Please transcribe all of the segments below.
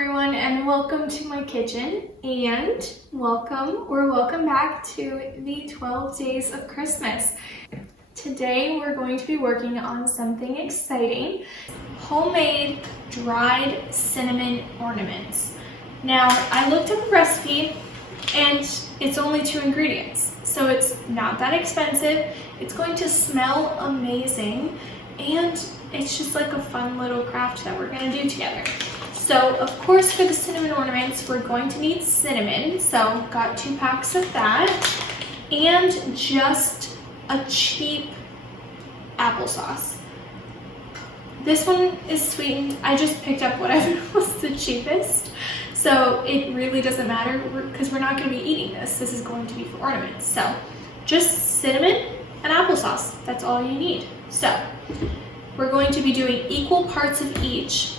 everyone, and welcome to my kitchen, and welcome back to the 12 days of Christmas. Today we're going to be working on something exciting: homemade dried cinnamon ornaments. Now, I looked up the recipe and it's only 2 ingredients, so it's not that expensive. It's going to smell amazing, and it's just like a fun little craft that we're going to do together. So of course, for the cinnamon ornaments, we're going to need cinnamon. So got 2 packs of that, and just a cheap applesauce. This one is sweetened. I just picked up whatever was the cheapest. So it really doesn't matter because we're not going to be eating this. This is going to be for ornaments. So just cinnamon and applesauce. That's all you need. So we're going to be doing equal parts of each.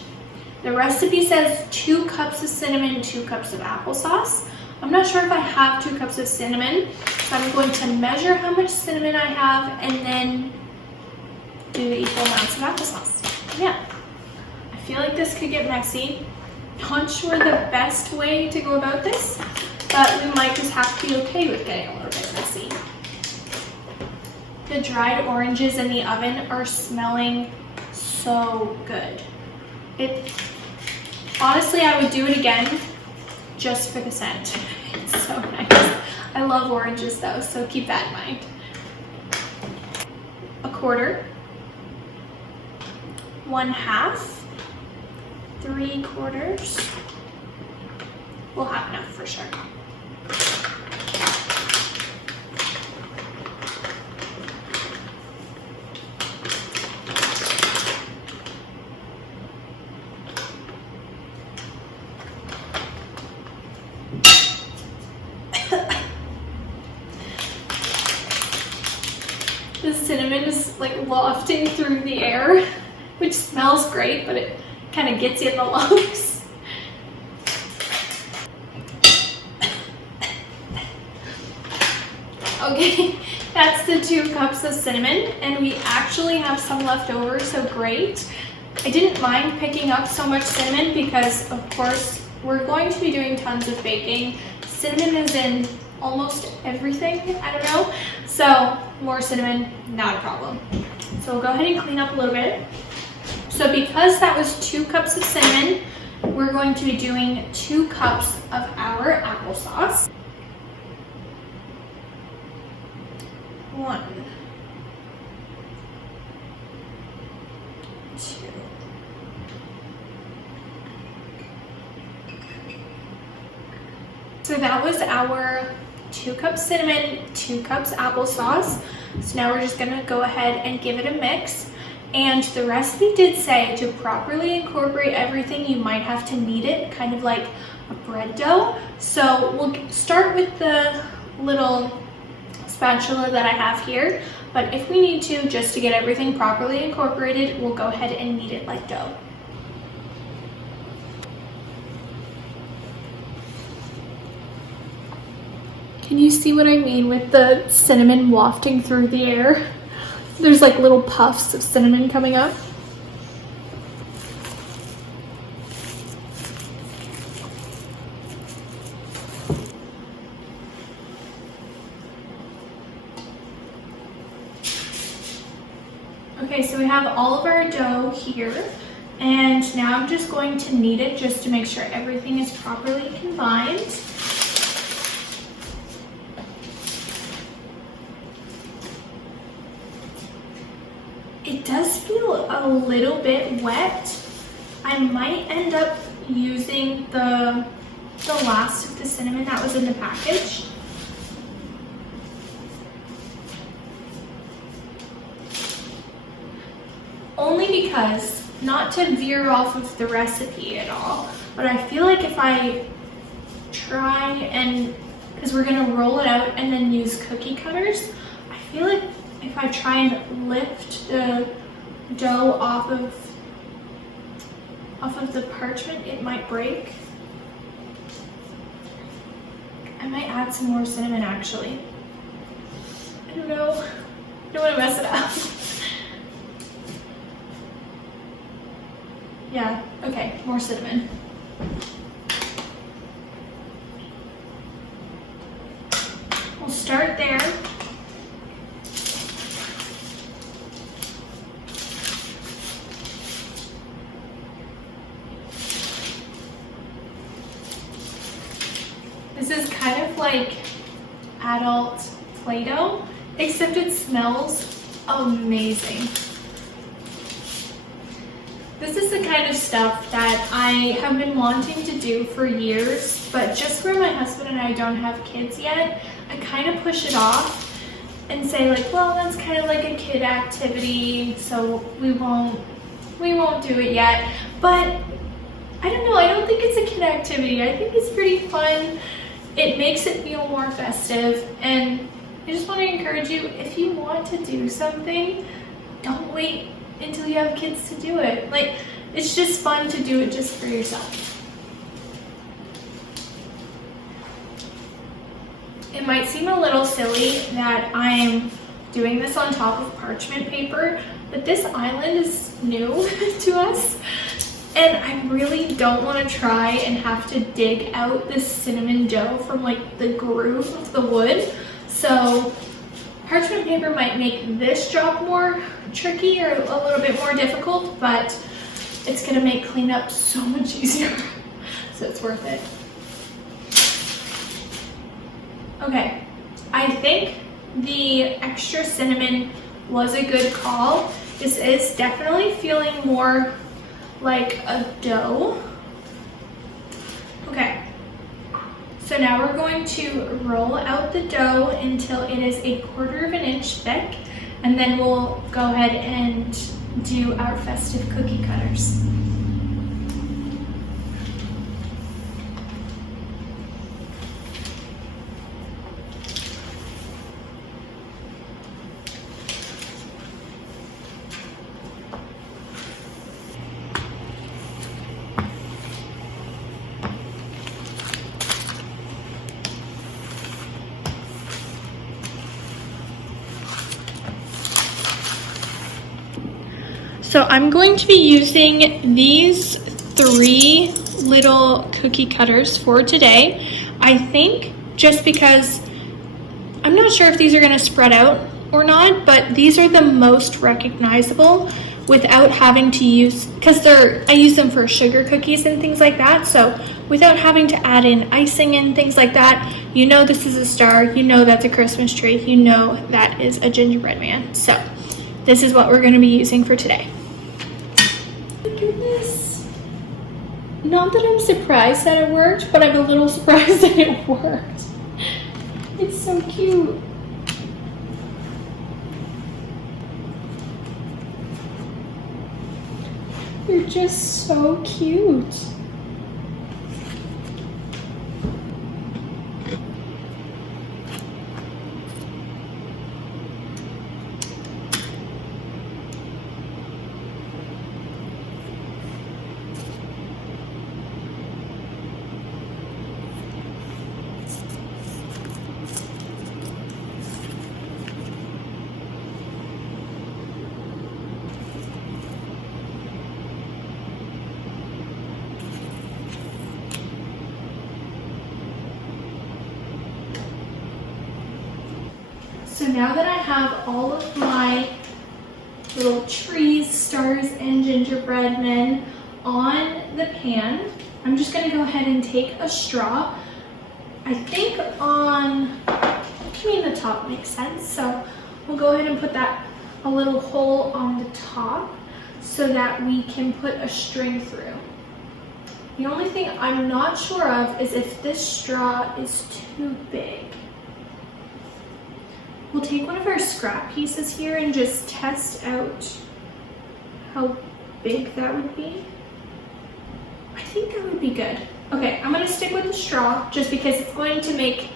The recipe says 2 cups of cinnamon, 2 cups of applesauce. I'm not sure if I have 2 cups of cinnamon, so I'm going to measure how much cinnamon I have and then do the equal amounts of applesauce. Yeah, I feel like this could get messy. Not sure the best way to go about this, but we might just have to be okay with getting a little bit messy. The dried oranges in the oven are smelling so good. Honestly, I would do it again just for the scent. It's so nice. I love oranges though, so keep that in mind. 1/4, 1/2, 3/4. We'll have enough for sure. The cinnamon is like wafting through the air, which smells great, but it kind of gets you in the lungs. Okay, that's the 2 cups of cinnamon, and we actually have some left over, so great. I didn't mind picking up so much cinnamon because, of course, we're going to be doing tons of baking. Cinnamon is in almost everything, I don't know, so more cinnamon, not a problem. So we'll go ahead and clean up a little bit. So because that was 2 cups of cinnamon, we're going to be doing 2 cups of our applesauce. 1, 2. So that was our 2 cups cinnamon, 2 cups applesauce. So now we're just gonna go ahead and give it a mix. And the recipe did say to properly incorporate everything, you might have to knead it, kind of like a bread dough. So we'll start with the little spatula that I have here. But if we need to, just to get everything properly incorporated, we'll go ahead and knead it like dough. Can you see what I mean with the cinnamon wafting through the air? There's like little puffs of cinnamon coming up. Okay, so we have all of our dough here, and now I'm just going to knead it just to make sure everything is properly combined. It does feel a little bit wet. I might end up using the last of the cinnamon that was in the package. Only because, not to veer off of the recipe at all, but I feel like if I try and, because we're gonna roll it out and then use cookie cutters, I feel like if I try and lift the dough off of the parchment, it might break. I might add some more cinnamon actually. I don't know. I don't want to mess it up. Yeah, okay, more cinnamon. We'll start there. This is kind of like adult Play-Doh, except it smells amazing. This is the kind of stuff that I have been wanting to do for years, but just where my husband and I don't have kids yet, I kind of push it off and say like, well, that's kind of like a kid activity, so we won't do it yet. But I don't know, I don't think it's a kid activity. I think it's pretty fun. It makes it feel more festive, and I just want to encourage you, if you want to do something, don't wait until you have kids to do it. Like, it's just fun to do it just for yourself. It might seem a little silly that I'm doing this on top of parchment paper, but this island is new to us. And I really don't want to try and have to dig out this cinnamon dough from like the groove of the wood. So parchment paper might make this job more tricky or a little bit more difficult, but it's going to make cleanup so much easier. So it's worth it. Okay, I think the extra cinnamon was a good call. This is definitely feeling more like a dough. Okay, so now we're going to roll out the dough until it is 1/4 inch thick, and then we'll go ahead and do our festive cookie cutters. So I'm going to be using these 3 little cookie cutters for today. I think just because I'm not sure if these are going to spread out or not, but these are the most recognizable without having to use, because I use them for sugar cookies and things like that. So without having to add in icing and things like that, you know this is a star, you know that's a Christmas tree, you know that is a gingerbread man. So this is what we're going to be using for today. Look at this. Not that I'm surprised that it worked, but I'm a little surprised that it worked. It's so cute. They're just so cute. So now that I have all of my little trees, stars, and gingerbread men on the pan, I'm just going to go ahead and take a straw. I think the top makes sense, so we'll go ahead and put that a little hole on the top so that we can put a string through. The only thing I'm not sure of is if this straw is too big. We'll take one of our scrap pieces here and just test out how big that would be. I think that would be good. Okay, I'm gonna stick with the straw just because it's going to make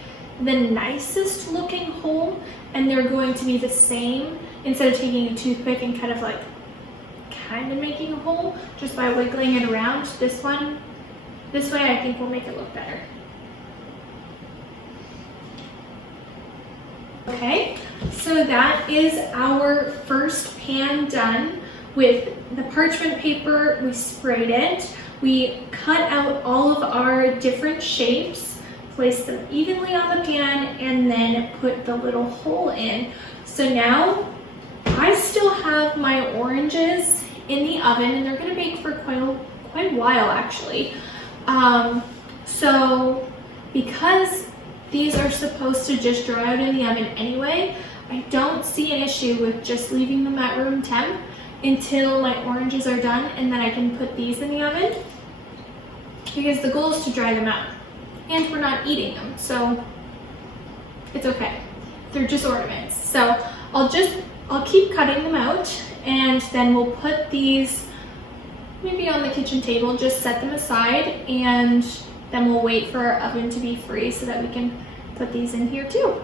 the nicest looking hole, and they're going to be the same instead of taking a toothpick and kind of making a hole just by wiggling it around. This way I think will make it look better. Okay, so that is our first pan done with the parchment paper. We sprayed it we cut out all of our different shapes, place them evenly on the pan, and then put the little hole in. So now I still have my oranges in the oven, and they're gonna bake for quite a while actually. So because these are supposed to just dry out in the oven anyway, I don't see an issue with just leaving them at room temp until my oranges are done, and then I can put these in the oven because the goal is to dry them out and we're not eating them, so it's okay. They're just ornaments. So I'll keep cutting them out, and then we'll put these maybe on the kitchen table, just set them aside, and then we'll wait for our oven to be free so that we can put these in here too.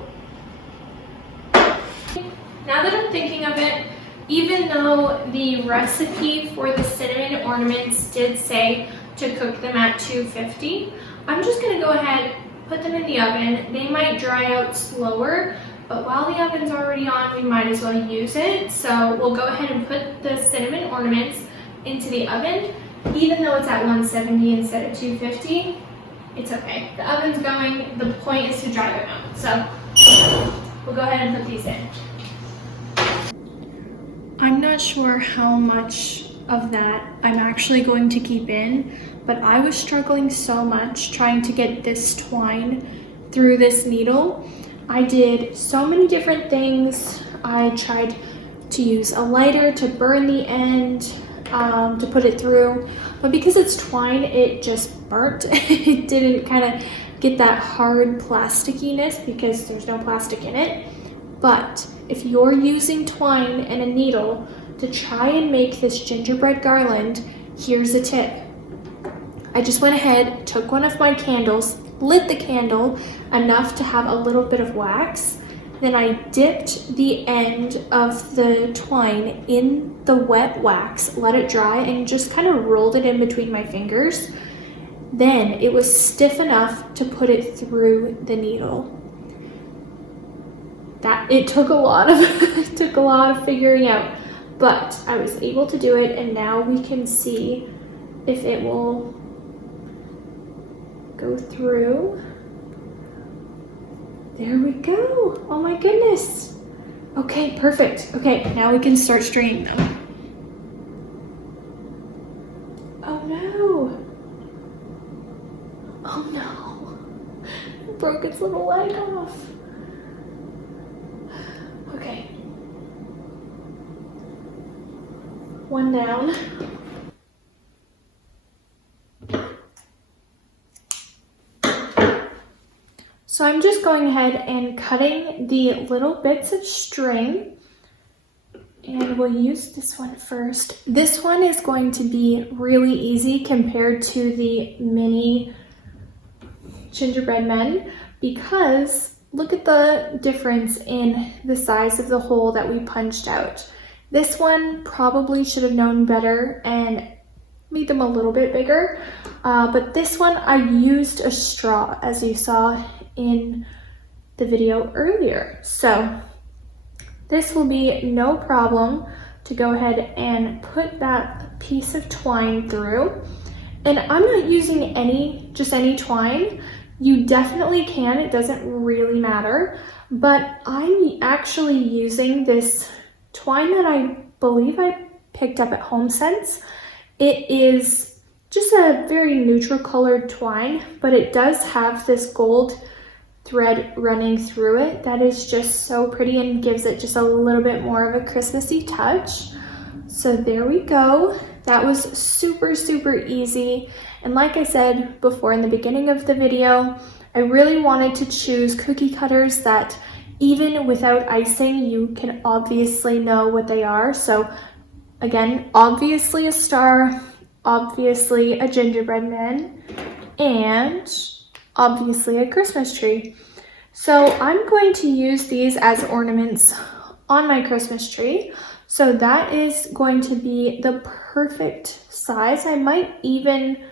Now that I'm thinking of it, even though the recipe for the cinnamon ornaments did say to cook them at 250, I'm just gonna go ahead, put them in the oven. They might dry out slower, but while the oven's already on, we might as well use it. So we'll go ahead and put the cinnamon ornaments into the oven. Even though it's at 170 instead of 250, it's okay. The oven's going, the point is to dry them out. So we'll go ahead and put these in. I'm not sure how much of that I'm actually going to keep in, but I was struggling so much trying to get this twine through this needle. I did so many different things. I tried to use a lighter to burn the end, to put it through, but because it's twine, it just burnt. It didn't kind of get that hard plasticiness because there's no plastic in it. But if you're using twine and a needle to try and make this gingerbread garland, here's a tip. I just went ahead, took one of my candles, lit the candle enough to have a little bit of wax. Then I dipped the end of the twine in the wet wax, let it dry, and just kind of rolled it in between my fingers. Then it was stiff enough to put it through the needle. It took a lot of figuring out, but I was able to do it, and now we can see if it will go through. There we go. Oh my goodness. Okay, perfect. Okay, now we can start straining them. Oh no. Oh no. It broke its little leg off. Okay. One down. So I'm just going ahead and cutting the little bits of string, and we'll use this one first. This one is going to be really easy compared to the mini gingerbread men, because look at the difference in the size of the hole that we punched out. This one probably should have known better and made them a little bit bigger, but this one I used a straw, as you saw in the video earlier. So this will be no problem to go ahead and put that piece of twine through. And I'm not using just any twine. You definitely can, it doesn't really matter, but I'm actually using this twine that I believe I picked up at HomeSense. It is just a very neutral colored twine, but it does have this gold thread running through it that is just so pretty and gives it just a little bit more of a Christmassy touch. So there we go. That was super, super easy. And like I said before in the beginning of the video, I really wanted to choose cookie cutters that even without icing, you can obviously know what they are. So again, obviously a star, obviously a gingerbread man, and obviously a Christmas tree. So I'm going to use these as ornaments on my Christmas tree. So that is going to be the perfect size. I might even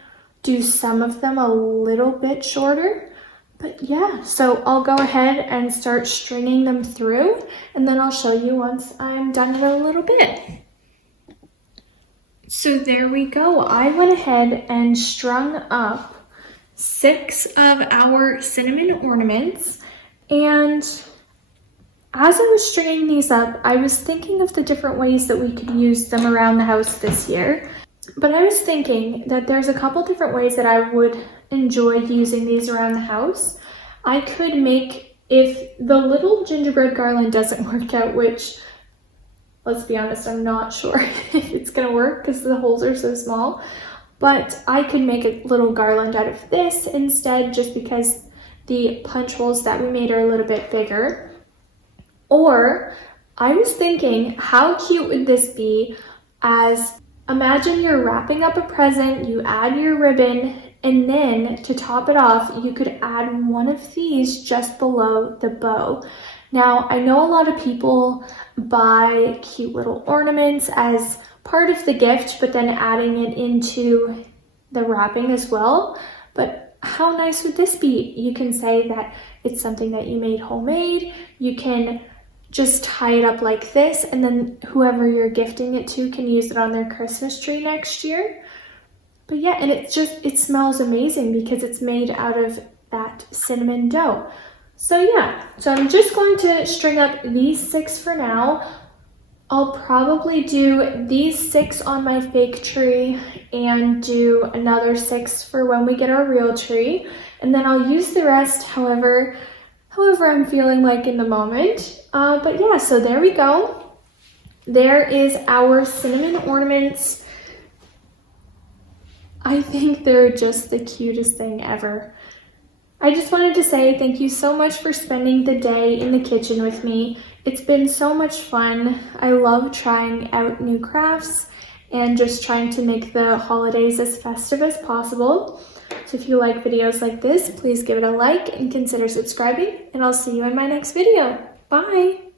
do some of them a little bit shorter, but yeah, so I'll go ahead and start stringing them through, and then I'll show you once I'm done in a little bit. So there we go. I went ahead and strung up 6 of our cinnamon ornaments, and as I was stringing these up, I was thinking of the different ways that we could use them around the house this year. But I was thinking that there's a couple different ways that I would enjoy using these around the house. I could make, if the little gingerbread garland doesn't work out, which, let's be honest, I'm not sure if it's gonna work because the holes are so small, but I could make a little garland out of this instead, just because the punch holes that we made are a little bit bigger. Or I was thinking, how cute would this be as, imagine you're wrapping up a present, you add your ribbon, and then to top it off, you could add one of these just below the bow. Now, I know a lot of people buy cute little ornaments as part of the gift, but then adding it into the wrapping as well. But how nice would this be? You can say that it's something that you made homemade. You can just tie it up like this, and then whoever you're gifting it to can use it on their Christmas tree next year. But yeah, and it smells amazing because it's made out of that cinnamon dough. So yeah, so I'm just going to string up these 6 for now. I'll probably do these 6 on my fake tree and do another 6 for when we get our real tree. And then I'll use the rest however I'm feeling like in the moment. But yeah, so there we go. There is our cinnamon ornaments. I think they're just the cutest thing ever. I just wanted to say thank you so much for spending the day in the kitchen with me. It's been so much fun. I love trying out new crafts and just trying to make the holidays as festive as possible. So if you like videos like this, please give it a like and consider subscribing, and I'll see you in my next video. Bye!